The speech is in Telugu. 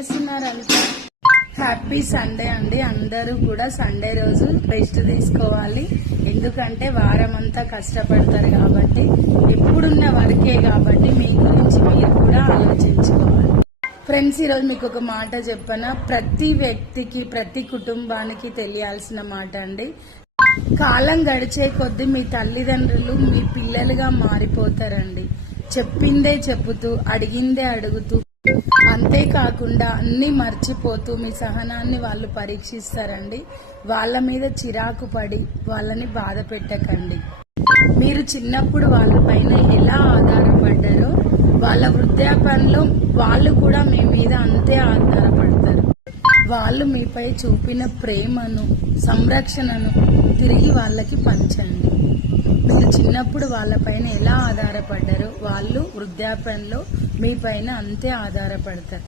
చేస్తున్నారంతా? హ్యాపీ సండే అండి. అందరూ కూడా సండే రోజు రెస్ట్ తీసుకోవాలి. ఎందుకంటే వారం అంతా కష్టపడతారు కాబట్టి, ఎప్పుడున్న వర్కే కాబట్టి మీ గురించి మీరు కూడా ఆలోచించుకోవాలి. ఫ్రెండ్స్, ఈరోజు మీకు ఒక మాట చెప్పనా, ప్రతి వ్యక్తికి ప్రతి కుటుంబానికి తెలియాల్సిన మాట అండి. కాలం గడిచే కొద్దీ మీ తల్లిదండ్రులు మీ పిల్లలుగా మారిపోతారండి. చెప్పిందే చెబుతూ, అడిగిందే అడుగుతూ, అంతేకాకుండా అన్నీ మర్చిపోతూ మీ సహనాన్ని వాళ్ళు పరీక్షిస్తారండి. వాళ్ళ మీద చిరాకు పడి వాళ్ళని బాధ పెట్టకండి. మీరు చిన్నప్పుడు వాళ్ళపైన ఎలా ఆధారపడ్డారో వాళ్ళ వృద్ధాప్యంలో వాళ్ళు కూడా మీ మీద అంతే ఆధారపడతారు. వాళ్ళు మీపై చూపిన ప్రేమను, సంరక్షణను తిరిగి వాళ్ళకి పంచండి. మీరు చిన్నప్పుడు వాళ్ళపైన ఎలా ఆధారపడ్డారో వాళ్ళు వృద్ధాప్యంలో మీ పైన అంతే ఆధారపడతారు.